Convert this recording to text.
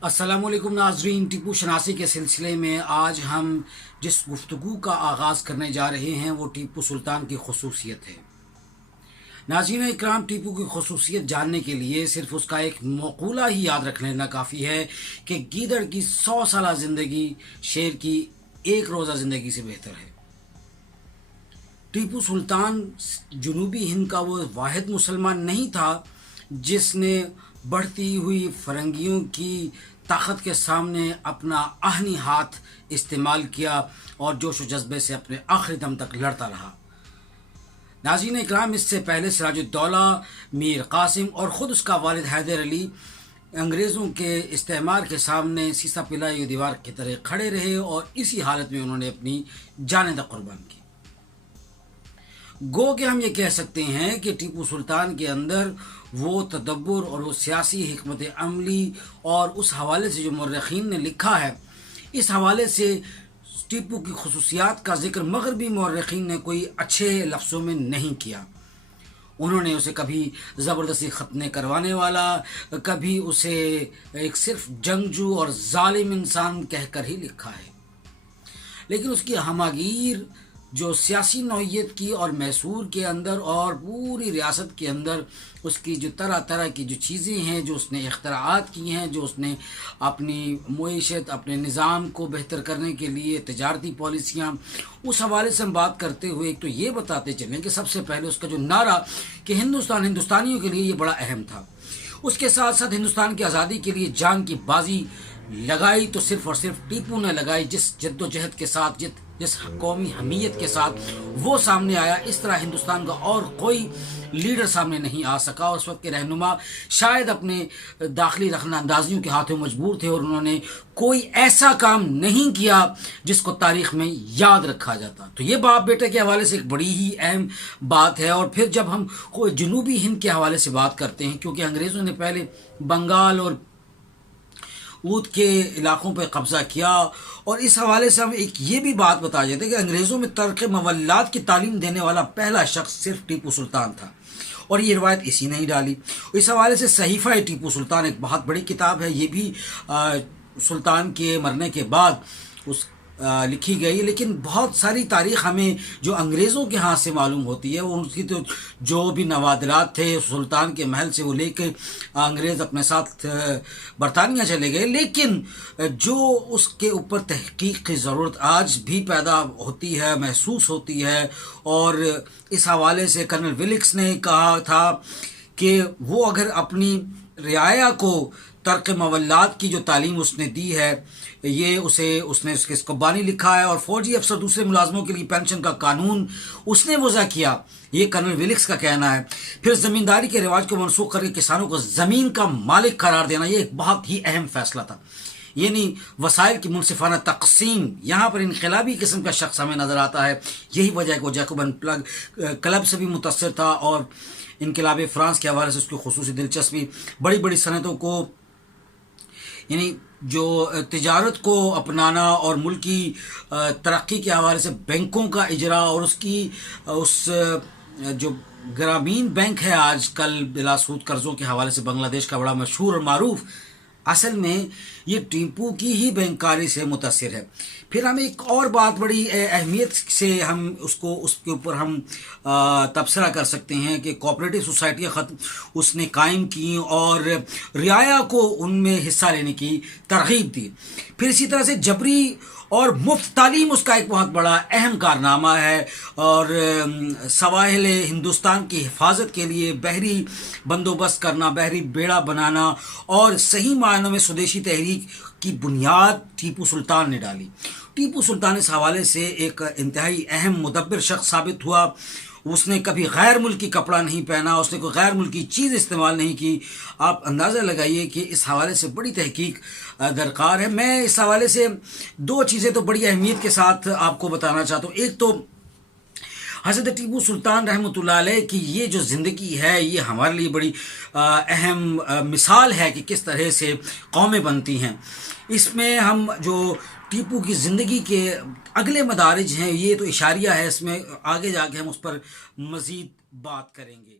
अस्सलाम वालेकुम नाज़रीन। टीपू शनासी के सिलसिले में आज हम जिस गुफ्तगू का आगाज़ करने जा रहे हैं वो टीपू सुल्तान की खसूसियत है। नाज़रीन इकराम, टीपू की खसूसियत जानने के लिए सिर्फ उसका एक मक़ूला ही याद रख लेना काफ़ी है कि गीदड़ की 100 साल ज़िंदगी शेर की एक रोज़ा ज़िंदगी से बेहतर है। टीपू सुल्तान जनूबी हिंद का वो वाहिद मुसलमान नहीं था जिसने बढ़ती हुई फरंगियों की ताकत के सामने अपना आहनी हाथ इस्तेमाल किया और जोश व जज्बे से अपने आखिरी दम तक लड़ता रहा। नाज़रीन इकराम, इससे पहले सिराजुद्दौला, मीर कासिम और ख़ुद उसका वालिद हैदर अली अंग्रेज़ों के इस्तेमार के सामने सीसा पिलाई दीवार की तरह खड़े रहे और इसी हालत में उन्होंने अपनी जान तक कुर्बान की। गो कि हम ये कह सकते हैं कि टीपू सुल्तान के अंदर वो तदब्बुर और वो सियासी हिकमत अमली और उस हवाले से जो मौरख़ीन ने लिखा है, इस हवाले से टीपू की खसूसियात का ज़िक्र मग़रबी मौरख़ीन ने कोई अच्छे लफ्ज़ों में नहीं किया। उन्होंने उसे कभी ज़बरदस्ती ख़त्ने करवाने वाला, कभी उसे एक सिर्फ जंगजू और ज़ालिम इंसान कहकर ही लिखा है। लेकिन उसकी हमागीर जो सियासी नौइयत की और मैसूर के अंदर और पूरी रियासत के अंदर उसकी जो तरह तरह की जो चीज़ें हैं, जो उसने इख्तराआत की हैं, जो उसने अपनी मईशत, अपने निज़ाम को बेहतर करने के लिए तजारती पॉलिसियाँ, उस हवाले से हम बात करते हुए एक तो ये बताते चलें कि सबसे पहले उसका जो नारा कि हिंदुस्तानियों के लिए ये बड़ा अहम था। उसके साथ साथ हिंदुस्तान की आज़ादी के लिए जान की बाजी लगाई तो सिर्फ और सिर्फ टीपू ने लगाई, जिस जद्दोजहद के साथ, जिस कौमी हमीयत के साथ वो सामने आया, इस तरह हिंदुस्तान का और कोई लीडर सामने नहीं आ सका। उस वक्त के रहनुमा शायद अपने दाखिली रखना अंदाजियों के हाथों मजबूर थे और उन्होंने कोई ऐसा काम नहीं किया जिसको तारीख़ में याद रखा जाता। तो ये बाप बेटे के हवाले से एक बड़ी ही अहम बात है। और फिर जब हम कोई जनूबी हिंद के हवाले से बात करते हैं, क्योंकि अंग्रेज़ों ने पहले बंगाल और ऊद के इलाक़ों पर कब्ज़ा किया, और इस हवाले से हम एक ये भी बात बता देते हैं कि अंग्रेज़ों में तर्क मवल्लात की तालीम देने वाला पहला शख्स सिर्फ टीपू सुल्तान था, और ये रिवायत इसी ने ही डाली। इस हवाले से सहीफ़ा टीपू सुल्तान एक बहुत बड़ी किताब है, ये भी सुल्तान के मरने के बाद लिखी गई। लेकिन बहुत सारी तारीख़ हमें जो अंग्रेज़ों के हाथ से मालूम होती है, वो उनकी तो जो भी नवादरात थे सुल्तान के महल से वो लेके अंग्रेज़ अपने साथ बरतानिया चले गए, लेकिन जो उसके ऊपर तहकीक की ज़रूरत आज भी पैदा होती है, महसूस होती है। और इस हवाले से कर्नल विलिक्स ने कहा था कि वो अगर अपनी रियाया को तर्क मवल्लात की जो तालीम उसने दी है, ये उसने इसको बानी लिखा है, और फौजी अफसर दूसरे मुलाजमों के लिए पेंशन का कानून उसने वज़ा किया, ये कर्नल विलिक्स का कहना है। फिर ज़मींदारी के रिवाज को मनसूख करके किसानों को ज़मीन का मालिक करार देना, ये एक बहुत ही अहम फैसला था। यानी वसाइल की मुनसिफाना तकसीम, यहाँ पर इनकलाबी किस्म का शख्स हमें नज़र आता है। यही वजह है कि वो जैकोबन क्लब से भी मुतासर था, और इनकलाब फ्रांस के हवाले से उसकी खुसूसी दिलचस्पी, बड़ी बड़ी सनतों को यानी जो तिजारत को अपनाना और मुल्की तरक्की के हवाले से बैंकों का इजरा, और उस जो ग्रामीण बैंक है आजकल बिलासूद कर्ज़ों के हवाले से बांग्लादेश का बड़ा मशहूर और मारूफ, असल में ये टीपू की ही बैंककारी से मुतासिर है। फिर हम एक और बात बड़ी अहमियत से हम उसके ऊपर हम तबसरा कर सकते हैं कि कोऑपरेटिव सोसाइटियाँ उसने कायम की और रियाया को उनमें हिस्सा लेने की तरगीब दी। फिर इसी तरह से जबरी और मुफ्त तालीम उसका एक बहुत बड़ा अहम कारनामा है, और सवाहिल हिंदुस्तान की हिफाजत के लिए बहरी बंदोबस्त करना, बहरी बेड़ा बनाना, और सही मायनों में स्वदेशी तहरीक की बुनियाद टीपू सुल्तान ने डाली। टीपू सुल्तान इस हवाले से एक इंतहाई अहम मुदब्बिर शख्स साबित हुआ। उसने कभी गैर मुल्की कपड़ा नहीं पहना, उसने कोई गैर मुल्की चीज़ इस्तेमाल नहीं की। आप अंदाज़ा लगाइए कि इस हवाले से बड़ी तहकीक दरकार है। मैं इस हवाले से दो चीज़ें तो बड़ी अहमियत के साथ आपको बताना चाहता हूँ। एक तो हज़रत टीपू सुल्तान रहमतुल्लाह अलैह की ये जो ज़िंदगी है, ये हमारे लिए बड़ी अहम मिसाल है कि किस तरह से कौमें बनती हैं। इसमें हम जो टीपू की ज़िंदगी के अगले मदारिज हैं, ये तो इशारिया है, इसमें आगे जाके हम उस पर मज़ीद बात करेंगे।